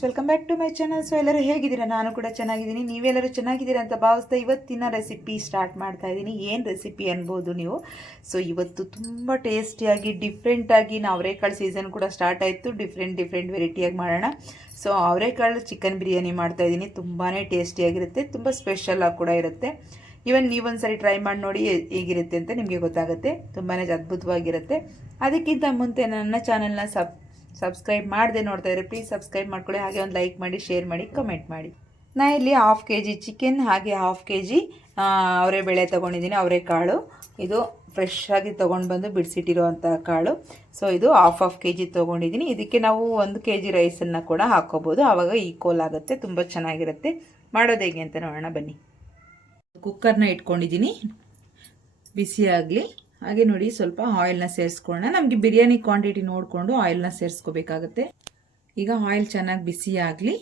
Welcome back to my channel so ಎಲ್ಲರೂ ಹೇಗಿದ್ದೀರಾ? ನಾನು ಕೂಡ ಚೆನ್ನಾಗಿದ್ದೀನಿ. ನೀವೆಲ್ಲರೂ ಚೆನ್ನಾಗಿದ್ದೀರಾ ಅಂತ ಭಾವಿಸ್ತಾ ಇವತ್ತಿನ ರೆಸಿಪಿ ಸ್ಟಾರ್ಟ್ ಮಾಡ್ತಾ ಇದ್ದೀನಿ. ಏನು ರೆಸಿಪಿ ಅನ್ಬೋದು ನೀವು? ಸೊ ಇವತ್ತು ತುಂಬ ಟೇಸ್ಟಿಯಾಗಿ ಡಿಫ್ರೆಂಟಾಗಿ ನಾವು ಅವರೆಕಾಳು ಸೀಸನ್ ಕೂಡ ಸ್ಟಾರ್ಟ್ ಆಯಿತು. ಡಿಫ್ರೆಂಟ್ ಡಿಫ್ರೆಂಟ್ ವೆರೈಟಿಯಾಗಿ ಮಾಡೋಣ. ಸೊ ಅವರೆಕಾಳು ಚಿಕನ್ ಬಿರಿಯಾನಿ ಮಾಡ್ತಾ ಇದ್ದೀನಿ. ತುಂಬಾ ಟೇಸ್ಟಿಯಾಗಿರುತ್ತೆ ತುಂಬ ಸ್ಪೆಷಲ್ ಆಗಿ ಕೂಡ ಇರುತ್ತೆ. ಇವನ್ ನೀವೊಂದ್ಸರಿ ಟ್ರೈ ಮಾಡಿ ನೋಡಿ ಹೇಗಿರುತ್ತೆ ಅಂತ ನಿಮಗೆ ಗೊತ್ತಾಗುತ್ತೆ. ತುಂಬಾ ಅದ್ಭುತವಾಗಿರುತ್ತೆ. ಅದಕ್ಕಿಂತ ಮುಂಚೆ ನನ್ನ ಚಾನಲ್ನ ಸಬ್ ಸಬ್ಸ್ಕ್ರೈಬ್ ಮಾಡದೆ ನೋಡ್ತಾ ಇದ್ರೆ ಪ್ಲೀಸ್ ಸಬ್ಸ್ಕ್ರೈಬ್ ಮಾಡ್ಕೊಳ್ಳಿ. ಹಾಗೆ ಒಂದು ಲೈಕ್ ಮಾಡಿ ಶೇರ್ ಮಾಡಿ ಕಮೆಂಟ್ ಮಾಡಿ. ನಾ ಇಲ್ಲಿ ಹಾಫ್ ಕೆ ಜಿ ಚಿಕನ್ ಹಾಗೆ ಹಾಫ್ ಕೆ ಜಿ ಅವರೇ ಬೆಳೆ ತೊಗೊಂಡಿದ್ದೀನಿ ಅವರೆಕಾಳು ಇದು ಫ್ರೆಶ್ ಆಗಿ ತೊಗೊಂಡು ಬಂದು ಬಿಡಿಸಿಟ್ಟಿರುವಂಥ ಕಾಳು. ಸೊ ಇದು ಹಾಫ್ ಹಾಫ್ ಕೆ ಜಿ ತೊಗೊಂಡಿದ್ದೀನಿ. ಇದಕ್ಕೆ ನಾವು ಒಂದು ಕೆ ಜಿ ರೈಸನ್ನು ಕೂಡ ಹಾಕ್ಕೋಬೋದು ಆವಾಗ ಈಕ್ವಲ್ ಆಗುತ್ತೆ. ತುಂಬ ಚೆನ್ನಾಗಿರುತ್ತೆ. ಮಾಡೋದು ಹೇಗೆ ಅಂತ ನೋಡೋಣ ಬನ್ನಿ. ಕುಕ್ಕರ್ನ ಇಟ್ಕೊಂಡಿದ್ದೀನಿ. ಬಿಸಿಯಾಗಲಿ. ಹಾಗೆ ನೋಡಿ ಸ್ವಲ್ಪ ಆಯಿಲ್ನ ಸೇರಿಸ್ಕೊಳ್ಳೋಣ. ನಮಗೆ ಬಿರಿಯಾನಿ ಕ್ವಾಂಟಿಟಿ ನೋಡಿಕೊಂಡು ಆಯಿಲ್ನ ಸೇರಿಸ್ಕೋಬೇಕಾಗತ್ತೆ. ಈಗ ಆಯಿಲ್ ಚೆನ್ನಾಗಿ ಬಿಸಿ ಆಗಲಿ.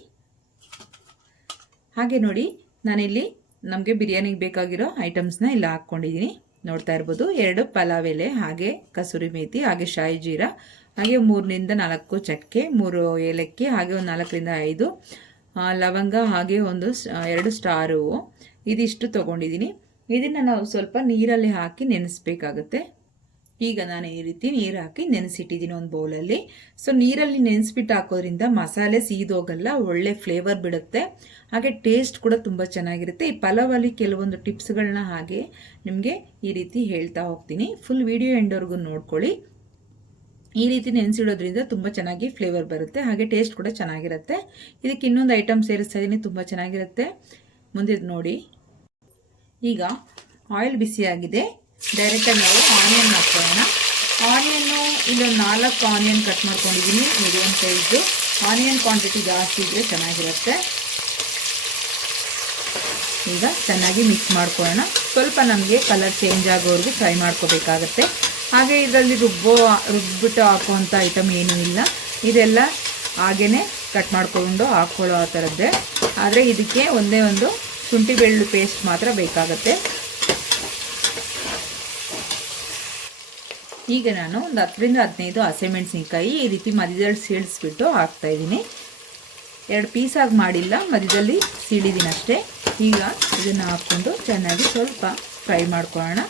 ಹಾಗೆ ನೋಡಿ, ನಾನಿಲ್ಲಿ ನಮಗೆ ಬಿರಿಯಾನಿಗೆ ಬೇಕಾಗಿರೋ ಐಟಮ್ಸ್ನ ಇಲ್ಲಿ ಹಾಕ್ಕೊಂಡಿದ್ದೀನಿ ನೋಡ್ತಾ ಇರ್ಬೋದು, ಎರಡು ಪಲಾವ್ ಎಲೆ, ಹಾಗೆ ಕಸೂರಿ ಮೇಥಿ ಹಾಗೆ ಶಾಯಿ ಜೀರಾ, ಹಾಗೆ ಮೂರರಿಂದ ನಾಲ್ಕು ಚಕ್ಕೆ, ಮೂರು ಏಲಕ್ಕಿ, ಹಾಗೆ ಒಂದು ನಾಲ್ಕರಿಂದ ಐದು ಲವಂಗ, ಹಾಗೆ ಒಂದು ಎರಡು ಸ್ಟಾರ್. ಇದಿಷ್ಟು ತೊಗೊಂಡಿದ್ದೀನಿ ಇದನ್ನು ನಾವು ಸ್ವಲ್ಪ ನೀರಲ್ಲಿ ಹಾಕಿ ನೆನೆಸ್ಬೇಕಾಗುತ್ತೆ. ಈಗ ನಾನು ಈ ರೀತಿ ನೀರು ಹಾಕಿ ನೆನೆಸಿಟ್ಟಿದ್ದೀನಿ ಒಂದು ಬೌಲಲ್ಲಿ. ಸೊ ನೀರಲ್ಲಿ ನೆನೆಸ್ಬಿಟ್ಟು ಹಾಕೋದ್ರಿಂದ ಮಸಾಲೆ ಸೀದೋಗಲ್ಲ, ಒಳ್ಳೆ ಫ್ಲೇವರ್ ಬಿಡುತ್ತೆ. ಹಾಗೆ ಟೇಸ್ಟ್ ಕೂಡ ತುಂಬ ಚೆನ್ನಾಗಿರುತ್ತೆ. ಈ ಪಲಾವಲ್ಲಿ ಕೆಲವೊಂದು ಟಿಪ್ಸ್ಗಳನ್ನ ಹಾಗೆ ನಿಮಗೆ ಈ ರೀತಿ ಹೇಳ್ತಾ ಹೋಗ್ತೀನಿ. ಫುಲ್ ವಿಡಿಯೋ ಎಂಡವರೆಗೂ ನೋಡ್ಕೊಳ್ಳಿ. ಈ ರೀತಿ ನೆನೆಸಿಡೋದ್ರಿಂದ ತುಂಬ ಚೆನ್ನಾಗಿ ಫ್ಲೇವರ್ ಬರುತ್ತೆ. ಹಾಗೆ ಟೇಸ್ಟ್ ಕೂಡ ಚೆನ್ನಾಗಿರುತ್ತೆ. ಇದಕ್ಕೆ ಇನ್ನೊಂದು ಐಟಮ್ ಸೇರಿಸ್ತಾ ಇದ್ದೀನಿ ತುಂಬ ಚೆನ್ನಾಗಿರುತ್ತೆ. ಮುಂದೆ ನೋಡಿ. ಈಗ ಆಯಿಲ್ ಬಿಸಿಯಾಗಿದೆ. ಡೈರೆಕ್ಟಾಗಿ ನಾವು ಆನಿಯನ್ ಹಾಕ್ಕೊಳ್ಳೋಣ ಆನಿಯನ್ನು ಇಲ್ಲೊಂದು ನಾಲ್ಕು ಆನಿಯನ್ ಕಟ್ ಮಾಡ್ಕೊಂಡಿದ್ದೀನಿ ಮೀಡಿಯಮ್ ಸೈಜು ಆನಿಯನ್ ಕ್ವಾಂಟಿಟಿ ಜಾಸ್ತಿ ಇದ್ದರೆ ಚೆನ್ನಾಗಿರುತ್ತೆ. ಈಗ ಚೆನ್ನಾಗಿ ಮಿಕ್ಸ್ ಮಾಡ್ಕೊಳ್ಳೋಣ. ಸ್ವಲ್ಪ ನಮಗೆ ಕಲರ್ ಚೇಂಜ್ ಆಗೋವರೆಗೂ ಫ್ರೈ ಮಾಡ್ಕೋಬೇಕಾಗತ್ತೆ. ಹಾಗೆ ಇದರಲ್ಲಿ ರುಬ್ಬೋ ರುಬ್ಬಿಟ್ಟು ಹಾಕುವಂಥ ಐಟಮ್ ಏನೂ ಇಲ್ಲ. ಇದೆಲ್ಲ ಹಾಗೇ ಕಟ್ ಮಾಡ್ಕೊಂಡು ಹಾಕ್ಕೊಳ್ಳೋ ಆ ಥರದ್ದೇ. ಆದರೆ ಇದಕ್ಕೆ ಒಂದೇ ಒಂದು ಶುಂಠಿ ಬೆಳ್ಳು ಪೇಸ್ಟ್ ಮಾತ್ರ ಬೇಕಾಗುತ್ತೆ. ಈಗ ನಾನು ಒಂದು ಹತ್ತರಿಂದ ಹದಿನೈದು ಹಸಿಮೆಣಸಿನ್ಕಾಯಿ ಈ ರೀತಿ ಮಧ್ಯದಲ್ಲಿ ಸೀಳಿಸ್ಬಿಟ್ಟು ಹಾಕ್ತಾಯಿದ್ದೀನಿ ಎರಡು ಪೀಸಾಗಿ ಮಾಡಿಲ್ಲ, ಮಧ್ಯದಲ್ಲಿ ಸೀಳಿದ್ದೀನಿ ಅಷ್ಟೇ. ಈಗ ಇದನ್ನು ಹಾಕ್ಕೊಂಡು ಚೆನ್ನಾಗಿ ಸ್ವಲ್ಪ ಫ್ರೈ ಮಾಡ್ಕೊಳ್ಳೋಣ.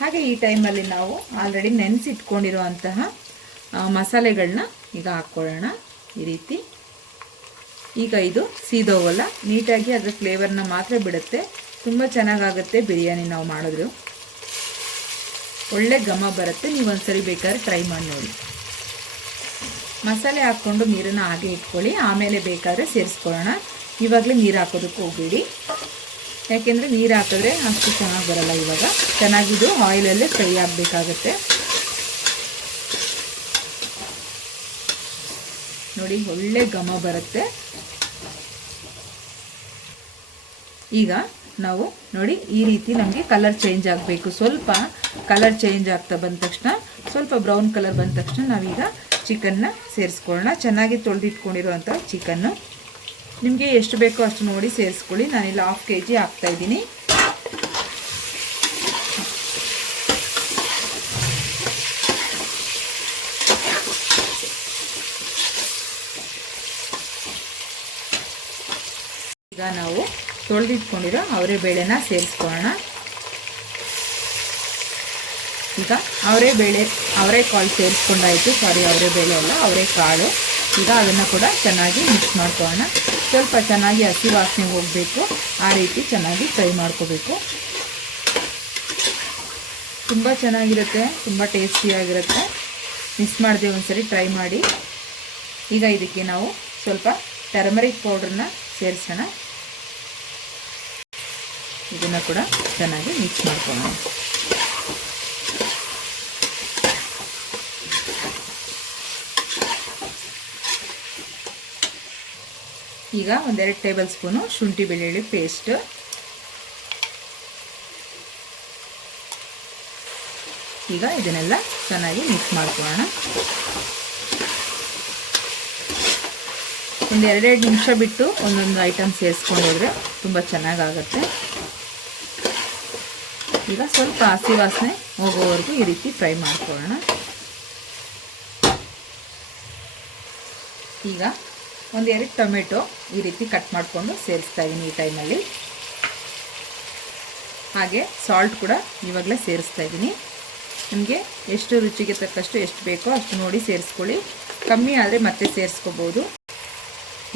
ಹಾಗೆ ಈ ಟೈಮಲ್ಲಿ ನಾವು ಆಲ್ರೆಡಿ ನೆನೆಸಿಟ್ಕೊಂಡಿರುವಂತಹ ಮಸಾಲೆಗಳನ್ನ ಈಗ ಹಾಕ್ಕೊಳ್ಳೋಣ. ಈ ರೀತಿ ಈಗ ಇದು ಸೀದೋಗಲ್ಲ ನೀಟಾಗಿ ಅದರ ಫ್ಲೇವರ್ನ ಮಾತ್ರ ಬಿಡುತ್ತೆ. ತುಂಬ ಚೆನ್ನಾಗಾಗುತ್ತೆ ಬಿರಿಯಾನಿ ನಾವು ಮಾಡಿದ್ರು. ಒಳ್ಳೆ ಘಮ ಬರುತ್ತೆ. ನೀವು ಒಂದ್ಸರಿ ಬೇಕಾದ್ರೆ ಟ್ರೈ ಮಾಡಿ ನೋಡಿ. ಮಸಾಲೆ ಹಾಕ್ಕೊಂಡು ನೀರನ್ನು ಹಾಗೆ ಇಟ್ಕೊಳ್ಳಿ. ಆಮೇಲೆ ಬೇಕಾದರೆ ಸೇರಿಸ್ಕೊಳ್ಳೋಣ. ಇವಾಗಲೇ ನೀರು ಹಾಕೋದಕ್ಕೆ ಹೋಗಬೇಡಿ. ಯಾಕೆಂದರೆ ನೀರು ಹಾಕಿದ್ರೆ ಅಷ್ಟು ಚೆನ್ನಾಗಿ ಬರಲ್ಲ ಇವಾಗ. ಚೆನ್ನಾಗಿದ್ದು ಆಯಿಲಲ್ಲೇ ಫ್ರೈ ಆಗಬೇಕಾಗತ್ತೆ. ನೋಡಿ, ಒಳ್ಳೆ ಘಮ ಬರುತ್ತೆ. ಈಗ ನಾವು ನೋಡಿ ಈ ರೀತಿ ನಮಗೆ ಕಲರ್ ಚೇಂಜ್ ಆಗಬೇಕು. ಸ್ವಲ್ಪ ಕಲರ್ ಚೇಂಜ್ ಆಗ್ತಾ ಬಂದ ತಕ್ಷಣ, ಸ್ವಲ್ಪ ಬ್ರೌನ್ ಕಲರ್ ಬಂದ ತಕ್ಷಣ ನಾವೀಗ ಚಿಕನ್ನ ಸೇರಿಸ್ಕೊಳ್ಳೋಣ. ಚೆನ್ನಾಗಿ ತೊಳೆದಿಟ್ಕೊಂಡಿರುವಂಥ ಚಿಕನ್ನು ನಿಮಗೆ ಎಷ್ಟು ಬೇಕೋ ಅಷ್ಟು ನೋಡಿ ಸೇರಿಸ್ಕೊಳ್ಳಿ. ನಾನಿಲ್ಲಿ ಹಾಫ್ ಕೆ ಜಿ ಹಾಕ್ತಾಯಿದ್ದೀನಿ ಈಗ ನಾವು ತೊಳೆದಿಟ್ಕೊಂಡಿರೋ ಅವರೇ ಬೇಳೆನ ಸೇರಿಸ್ಕೊಳ್ಳೋಣ. ಈಗ ಅವರೇ ಬೇಳೆ, ಅವರೇ ಕಾಳು ಸೇರಿಸ್ಕೊಂಡಾಯಿತು. ಸಾರಿ ಅವರೇ ಬೇಳೆ ಅಲ್ಲ, ಅವರೇ ಕಾಳು. ಈಗ ಅದನ್ನು ಕೂಡ ಚೆನ್ನಾಗಿ ಮಿಕ್ಸ್ ಮಾಡ್ಕೊಳ್ಳೋಣ. ಸ್ವಲ್ಪ ಚೆನ್ನಾಗಿ ಹಸಿ ವಾಸನೆ ಹೋಗಬೇಕು. ಆ ರೀತಿ ಚೆನ್ನಾಗಿ ಫ್ರೈ ಮಾಡ್ಕೋಬೇಕು. ತುಂಬ ಚೆನ್ನಾಗಿರುತ್ತೆ, ತುಂಬ ಟೇಸ್ಟಿಯಾಗಿರುತ್ತೆ ಮಿಸ್ ಮಾಡಿದೆ ಒಂದ್ಸರಿ ಟ್ರೈ ಮಾಡಿ. ಈಗ ಇದಕ್ಕೆ ನಾವು ಸ್ವಲ್ಪ ಟರ್ಮರಿಕ್ ಪೌಡ್ರನ್ನ ಸೇರಿಸೋಣ. ಇದನ್ನು ಕೂಡ ಚೆನ್ನಾಗಿ ಮಿಕ್ಸ್ ಮಾಡ್ಕೊಳ್ಳೋಣ. ಈಗ ಒಂದೆರಡು ಟೇಬಲ್ ಸ್ಪೂನು ಶುಂಠಿ ಬೆಳ್ಳುಳ್ಳಿ ಪೇಸ್ಟ್ ಈಗ ಇದನ್ನೆಲ್ಲ ಚೆನ್ನಾಗಿ ಮಿಕ್ಸ್ ಮಾಡ್ಕೊಳ್ಳೋಣ. ಒಂದು ಎರಡೆರಡು ನಿಮಿಷ ಬಿಟ್ಟು ಒಂದೊಂದು ಐಟಮ್ ಸೇರಿಸ್ಕೊಂಡೋದ್ರೆ ತುಂಬ ಚೆನ್ನಾಗಾಗುತ್ತೆ. ಈಗ ಸ್ವಲ್ಪ ಹಸಿ ವಾಸನೆ ಹೋಗೋವರೆಗೂ ಈ ರೀತಿ ಫ್ರೈ ಮಾಡ್ಕೊಳ್ಳೋಣ. ಈಗ ಒಂದು ಎರಡು ಟೊಮೆಟೊ ಈ ರೀತಿ ಕಟ್ ಮಾಡಿಕೊಂಡು ಸೇರಿಸ್ತಾ ಇದ್ದೀನಿ ಈ ಟೈಮಲ್ಲಿ. ಹಾಗೆ ಸಾಲ್ಟ್ ಕೂಡ ಇವಾಗಲೇ ಸೇರಿಸ್ತಾ ಇದ್ದೀನಿ. ನಿಮಗೆ ಎಷ್ಟು ರುಚಿಗೆ ತಕ್ಕಷ್ಟು ಎಷ್ಟು ಬೇಕೋ ಅಷ್ಟು ನೋಡಿ ಸೇರಿಸ್ಕೊಳ್ಳಿ. ಕಮ್ಮಿ ಆದರೆ ಮತ್ತೆ ಸೇರಿಸ್ಕೋಬೋದು.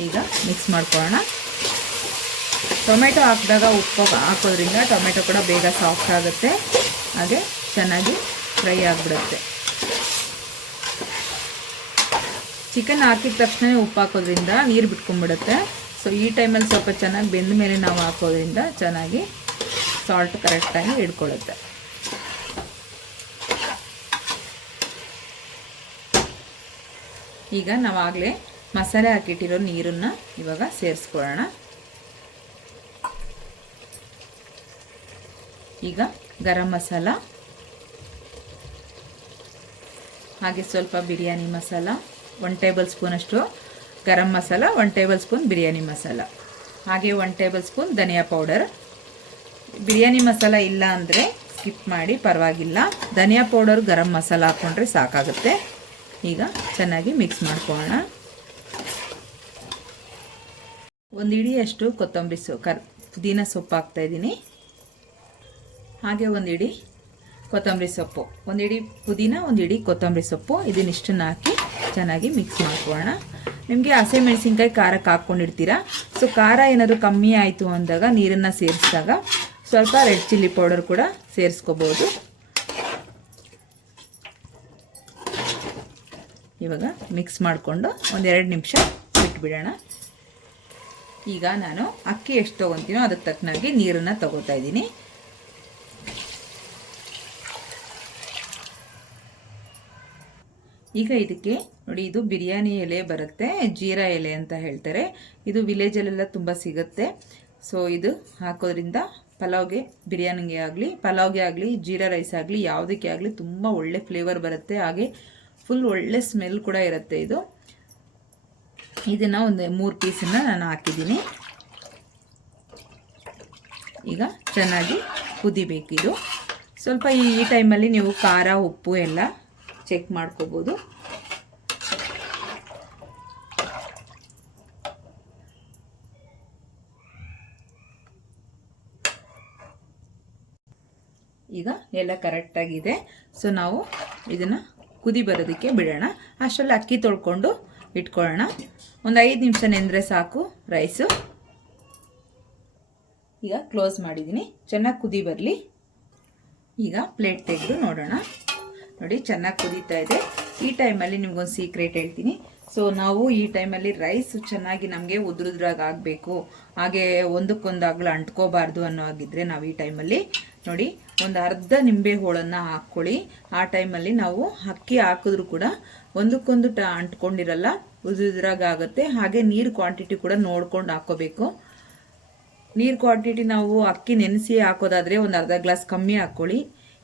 ಈಗ ಮಿಕ್ಸ್ ಮಾಡ್ಕೊಳ್ಳೋಣ. ಟೊಮೆಟೊ ಹಾಕಿದಾಗ ಉಪ್ಪು ಹಾಕೋದ್ರಿಂದ ಟೊಮೆಟೊ ಕೂಡ ಬೇಗ ಸಾಫ್ಟ್ ಆಗುತ್ತೆ. ಹಾಗೆ ಚೆನ್ನಾಗಿ ಫ್ರೈ ಆಗಿಬಿಡುತ್ತೆ. ಚಿಕನ್ ಹಾಕಿದ ತಕ್ಷಣ ಉಪ್ಪು ಹಾಕೋದ್ರಿಂದ ನೀರು ಬಿಟ್ಕೊಂಡ್ಬಿಡುತ್ತೆ. ಸೊ ಈ ಟೈಮಲ್ಲಿ ಸ್ವಲ್ಪ ಚೆನ್ನಾಗಿ ಬೆಂದ ಮೇಲೆ ನಾವು ಹಾಕೋದ್ರಿಂದ ಚೆನ್ನಾಗಿ ಸಾಲ್ಟ್ ಕರೆಕ್ಟಾಗಿ ಹಿಡ್ಕೊಳ್ಳುತ್ತೆ. ಈಗ ನಾವಾಗಲೇ ಮಸಾಲೆ ಹಾಕಿಟ್ಟಿರೋ ನೀರನ್ನು ಇವಾಗ ಸೇರಿಸ್ಕೊಳ್ಳೋಣ. ಈಗ ಗರಂ ಮಸಾಲ, ಹಾಗೆ ಸ್ವಲ್ಪ ಬಿರಿಯಾನಿ ಮಸಾಲ ಒನ್ ಟೇಬಲ್ ಸ್ಪೂನಷ್ಟು garam masala one table spoon biryani masala. ಹಾಗೆ ಒನ್ ಟೇಬಲ್ ಸ್ಪೂನ್ ಧನಿಯಾ ಪೌಡರ್ ಬಿರಿಯಾನಿ ಮಸಾಲ ಇಲ್ಲ ಅಂದರೆ ಸ್ಕಿಪ್ ಮಾಡಿ, ಪರವಾಗಿಲ್ಲ. ಧನಿಯಾ ಪೌಡರ್ ಗರಂ ಮಸಾಲ ಹಾಕ್ಕೊಂಡ್ರೆ ಸಾಕಾಗುತ್ತೆ. ಈಗ ಚೆನ್ನಾಗಿ ಮಿಕ್ಸ್ ಮಾಡ್ಕೊಳ್ಳೋಣ. ಒಂದು ಇಡಿಯಷ್ಟು ಕೊತ್ತಂಬರಿ ಸೊ, ಕರ್, ಪುದೀನ ಸೊಪ್ಪು ಹಾಕ್ತಾಯಿದ್ದೀನಿ ಹಾಗೆ ಒಂದು ಇಡಿ ಕೊತ್ತಂಬರಿ ಸೊಪ್ಪು. ಒಂದು ಇಡಿ ಪುದೀನ, ಒಂದು ಇಡಿ ಕೊತ್ತಂಬರಿ ಸೊಪ್ಪು. ಇದನ್ನಿಷ್ಟನ್ನು ಹಾಕಿ ಚೆನ್ನಾಗಿ ಮಿಕ್ಸ್ ಮಾಡ್ಕೊಳ್ಳೋಣ. ನಿಮಗೆ ಹಸಿಮೆಣಸಿನ್ಕಾಯಿ ಖಾರಕ್ಕೆ ಹಾಕ್ಕೊಂಡಿರ್ತೀರಾ ಸೊ ಖಾರ ಏನಾದರೂ ಕಮ್ಮಿ ಆಯಿತು ಅಂದಾಗ ನೀರನ್ನು ಸೇರಿಸಿದಾಗ ಸ್ವಲ್ಪ ರೆಡ್ ಚಿಲ್ಲಿ ಪೌಡರ್ ಕೂಡ ಸೇರಿಸ್ಕೋಬೋದು. ಇವಾಗ ಮಿಕ್ಸ್ ಮಾಡಿಕೊಂಡು ಒಂದೆರಡು ನಿಮಿಷ ಬಿಟ್ಬಿಡೋಣ. ಈಗ ನಾನು ಅಕ್ಕಿ ಎಷ್ಟು ತೊಗೊತೀನೋ ಅದಕ್ಕೆ ತಕ್ಕನಾಗಿ ನೀರನ್ನು ತಗೋತಾ ಇದ್ದೀನಿ. ಈಗ ಇದಕ್ಕೆ ನೋಡಿ, ಇದು ಬಿರಿಯಾನಿ ಎಲೆ ಬರುತ್ತೆ, ಜೀರಾ ಎಲೆ ಅಂತ ಹೇಳ್ತಾರೆ. ಇದು ವಿಲೇಜಲ್ಲೆಲ್ಲ ತುಂಬ ಸಿಗುತ್ತೆ. ಸೊ ಇದು ಹಾಕೋದ್ರಿಂದ ಪಲಾವ್ಗೆ, ಬಿರಿಯಾನಿಗೆ ಆಗಲಿ, ಪಲಾವ್ಗೆ ಆಗಲಿ, ಜೀರಾ ರೈಸ್ ಆಗಲಿ, ಯಾವುದಕ್ಕೆ ಆಗಲಿ ತುಂಬ ಒಳ್ಳೆ ಫ್ಲೇವರ್ ಬರುತ್ತೆ. ಹಾಗೆ ಫುಲ್ ಒಳ್ಳೆ ಸ್ಮೆಲ್ ಕೂಡ ಇರುತ್ತೆ ಇದು. ಇದನ್ನು ಒಂದು ಮೂರು ಪೀಸನ್ನು ನಾನು ಹಾಕಿದ್ದೀನಿ. ಈಗ ಚೆನ್ನಾಗಿ ಕುದಿಬೇಕಿದು ಸ್ವಲ್ಪ ಈ ಟೈಮಲ್ಲಿ ನೀವು ಖಾರ, ಉಪ್ಪು ಎಲ್ಲ ಚೆಕ್ ಮಾಡ್ಕೋಬೋದು. ಈಗ ಎಲ್ಲ ಕರೆಕ್ಟಾಗಿದೆ ಸೊ ನಾವು ಇದನ್ನು ಕುದಿ ಬರೋದಕ್ಕೆ ಬಿಡೋಣ. ಅಷ್ಟರಲ್ಲಿ ಅಕ್ಕಿ ತೊಳ್ಕೊಂಡು ಇಟ್ಕೊಳ್ಳೋಣ. ಒಂದು ಐದು ನಿಮಿಷ ನೆಂದರೆ ಸಾಕು ರೈಸು ಈಗ ಕ್ಲೋಸ್ ಮಾಡಿದ್ದೀನಿ. ಚೆನ್ನಾಗಿ ಕುದಿ ಬರಲಿ. ಈಗ ಪ್ಲೇಟ್ ತೆಗೆದು ನೋಡೋಣ. ನೋಡಿ, ಚೆನ್ನಾಗಿ ಕುದೀತಾ ಇದೆ. ಈ ಟೈಮಲ್ಲಿ ನಿಮ್ಗೊಂದು ಸೀಕ್ರೆಟ್ ಹೇಳ್ತೀನಿ. ಸೊ ನಾವು ಈ ಟೈಮಲ್ಲಿ ರೈಸ್ ಚೆನ್ನಾಗಿ ನಮಗೆ ಉದ್ರುದ್ರಾಗ ಆಗಬೇಕು. ಹಾಗೆ ಒಂದಕ್ಕೊಂದು ಅಗ್ಲ ಅಂಟ್ಕೋಬಾರ್ದು ಅನ್ನೋ ಆಗಿದ್ರೆ ನಾವು ಈ ಟೈಮಲ್ಲಿ ನೋಡಿ, ಒಂದು ಅರ್ಧ ನಿಂಬೆ ಹೋಳನ್ನು ಹಾಕ್ಕೊಳ್ಳಿ. ಆ ಟೈಮಲ್ಲಿ ನಾವು ಅಕ್ಕಿ ಹಾಕಿದ್ರು ಕೂಡ ಒಂದಕ್ಕೊಂದು ಟ ಅಂಟ್ಕೊಂಡಿರಲ್ಲ, ಉದ್ರುದ್ರಾಗ ಆಗುತ್ತೆ. ಹಾಗೆ ನೀರು ಕ್ವಾಂಟಿಟಿ ಕೂಡ ನೋಡ್ಕೊಂಡು ಹಾಕೋಬೇಕು. ನೀರು ಕ್ವಾಂಟಿಟಿ ನಾವು ಅಕ್ಕಿ ನೆನೆಸಿ ಹಾಕೋದಾದರೆ ಒಂದು ಅರ್ಧ ಗ್ಲಾಸ್ ಕಮ್ಮಿ ಹಾಕ್ಕೊಳ್ಳಿ.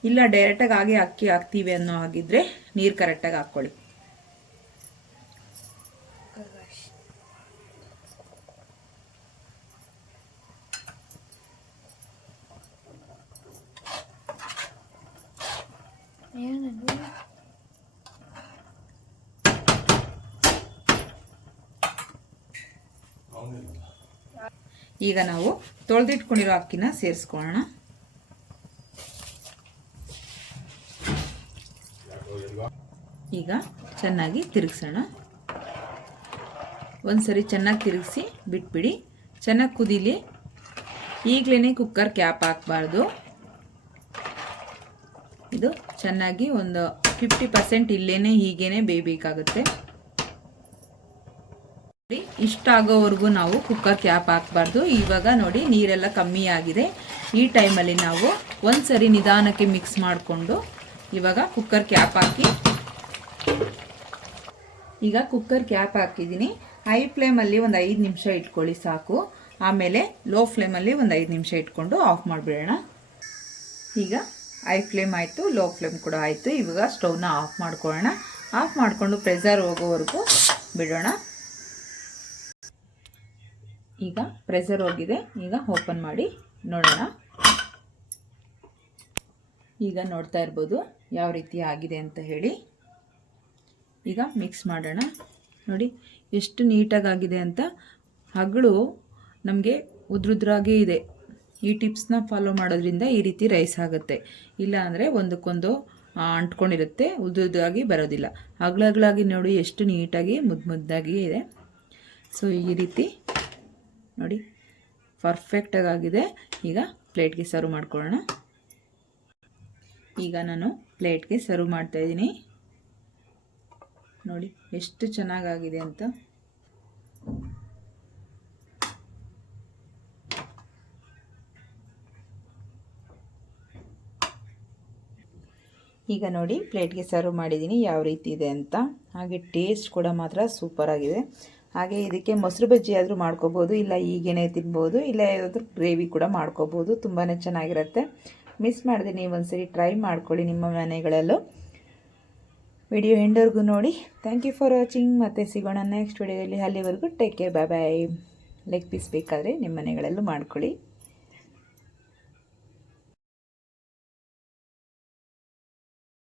ಇಲ್ಲ ಡೈರೆಕ್ಟಾಗಿ ಹಾಗೆ ಅಕ್ಕಿ ಹಾಕ್ತೀವಿ ಅನ್ನೋ ಹಾಗಿದ್ರೆ ನೀರು ಕರೆಕ್ಟಾಗಿ ಹಾಕ್ಕೊಳ್ಳಿ. ಈಗ ನಾವು ತೊಳೆದಿಟ್ಕೊಂಡಿರೋ ಅಕ್ಕಿನ ಸೇರಿಸ್ಕೊಳ್ಳೋಣ. ಈಗ ಚೆನ್ನಾಗಿ ತಿರುಗಿಸೋಣ. ಒಂದ್ಸರಿ ಚೆನ್ನಾಗಿ ತಿರುಗಿಸಿ ಬಿಟ್ಬಿಡಿ. ಚೆನ್ನಾಗಿ ಕುದೀಲಿ. ಈಗಲೇ ಕುಕ್ಕರ್ ಕ್ಯಾಪ್ ಹಾಕಬಾರ್ದು. ಇದು ಚೆನ್ನಾಗಿ ಒಂದು ಫಿಫ್ಟಿ ಪರ್ಸೆಂಟ್ ಇಲ್ಲೇ ಹೀಗೇ ಬೇಯಬೇಕಾಗುತ್ತೆ. ಇಷ್ಟ ಆಗೋವರೆಗೂ ನಾವು ಕುಕ್ಕರ್ ಕ್ಯಾಪ್ ಹಾಕಬಾರ್ದು. ಇವಾಗ ನೋಡಿ ನೀರೆಲ್ಲ ಕಮ್ಮಿ ಆಗಿದೆ. ಈ ಟೈಮಲ್ಲಿ ನಾವು ಒಂದು ಸರಿ ನಿಧಾನಕ್ಕೆ ಮಿಕ್ಸ್ ಮಾಡಿಕೊಂಡು ಇವಾಗ ಕುಕ್ಕರ್ ಕ್ಯಾಪ್ ಹಾಕಿ ಈಗ ಕುಕ್ಕರ್ ಕ್ಯಾಪ್ ಹಾಕಿದ್ದೀನಿ. ಹೈ ಫ್ಲೇಮಲ್ಲಿ ಒಂದು ಐದು ನಿಮಿಷ ಇಟ್ಕೊಳ್ಳಿ ಸಾಕು. ಆಮೇಲೆ ಲೋ ಫ್ಲೇಮಲ್ಲಿ ಒಂದು ಐದು ನಿಮಿಷ ಇಟ್ಕೊಂಡು ಆಫ್ ಮಾಡಿಬಿಡೋಣ. ಈಗ ಹೈ ಫ್ಲೇಮ್ ಆಯಿತು ಲೋ ಫ್ಲೇಮ್ ಕೂಡ ಆಯಿತು. ಇವಾಗ ಸ್ಟೌವ್ನ ಆಫ್ ಮಾಡ್ಕೊಳ್ಳೋಣ. ಆಫ್ ಮಾಡಿಕೊಂಡು ಪ್ರೆಸರ್ ಹೋಗೋವರೆಗೂ ಬಿಡೋಣ. ಈಗ ಪ್ರೆಸರ್ ಹೋಗಿದೆ. ಈಗ ಓಪನ್ ಮಾಡಿ ನೋಡೋಣ. ಈಗ ನೋಡ್ತಾ ಇರ್ಬೋದು ಯಾವ ರೀತಿ ಆಗಿದೆ ಅಂತ ಹೇಳಿ. ಈಗ ಮಿಕ್ಸ್ ಮಾಡೋಣ. ನೋಡಿ, ಎಷ್ಟು ನೀಟಾಗಾಗಿದೆ ಅಂತ ಹಗಳು ನಮಗೆ ಉದ್ರುದ್ರಾಗೇ ಇದೆ. ಈ ಟಿಪ್ಸ್ನ ಫಾಲೋ ಮಾಡೋದ್ರಿಂದ ಈ ರೀತಿ ರೈಸ್ ಆಗುತ್ತೆ. ಇಲ್ಲ ಅಂದರೆ ಒಂದಕ್ಕೊಂದು ಅಂಟ್ಕೊಂಡಿರುತ್ತೆ, ಉದ್ರುದ್ರಾಗಿ ಬರೋದಿಲ್ಲ. ಹಗಳಗಳಾಗಿ ನೋಡಿ ಎಷ್ಟು ನೀಟಾಗಿ ಮುದ್ದು ಮುದ್ದಾಗಿ ಇದೆ. ಸೊ ಈ ರೀತಿ ನೋಡಿ ಪರ್ಫೆಕ್ಟಾಗಿ ಆಗಿದೆ ಈಗ ಪ್ಲೇಟ್ಗೆ ಸರ್ವ್ ಮಾಡ್ಕೊಳ್ಳೋಣ. ಈಗ ನಾನು ಪ್ಲೇಟ್ಗೆ ಸರ್ವ್ ಮಾಡ್ತಾಯಿದ್ದೀನಿ ನೋಡಿ, ಎಷ್ಟು ಚೆನ್ನಾಗಾಗಿದೆ ಅಂತ. ಈಗ ನೋಡಿ, ಪ್ಲೇಟ್ಗೆ ಸರ್ವ್ ಮಾಡಿದ್ದೀನಿ, ಯಾವ ರೀತಿ ಇದೆ ಅಂತ. ಹಾಗೆ ಟೇಸ್ಟ್ ಕೂಡ ಮಾತ್ರ ಸೂಪರ್ ಆಗಿದೆ ಹಾಗೆ ಇದಕ್ಕೆ ಮೊಸರು ಬಜ್ಜಿ ಆದರೂ ಮಾಡ್ಕೋಬೋದು, ಇಲ್ಲ ಈಗೇನೆ ತಿನ್ಬೋದು, ಇಲ್ಲ ಯಾವುದಾದ್ರೂ ಗ್ರೇವಿ ಕೂಡ ಮಾಡ್ಕೋಬೋದು. ತುಂಬಾ ಚೆನ್ನಾಗಿರುತ್ತೆ. ಮಿಸ್ ಮಾಡಿದೆ ನೀವು ಒಂದ್ಸರಿ ಟ್ರೈ ಮಾಡ್ಕೊಳ್ಳಿ ನಿಮ್ಮ ಮನೆಗಳಲ್ಲೂ. ವಿಡಿಯೋ ಎಂಡವರೆಗೂ ನೋಡಿ. ಥ್ಯಾಂಕ್ ಯು ಫಾರ್ ವಾಚಿಂಗ್ ಮತ್ತು ಸಿಗೋಣ ನೆಕ್ಸ್ಟ್ ವಿಡಿಯೋದಲ್ಲಿ ಅಲ್ಲಿವರೆಗೂ take care bye bye leg piece ಬೇಕಾದರೆ ನಿಮ್ಮ ಮನೆಗಳಲ್ಲೂ ಮಾಡ್ಕೊಳ್ಳಿ.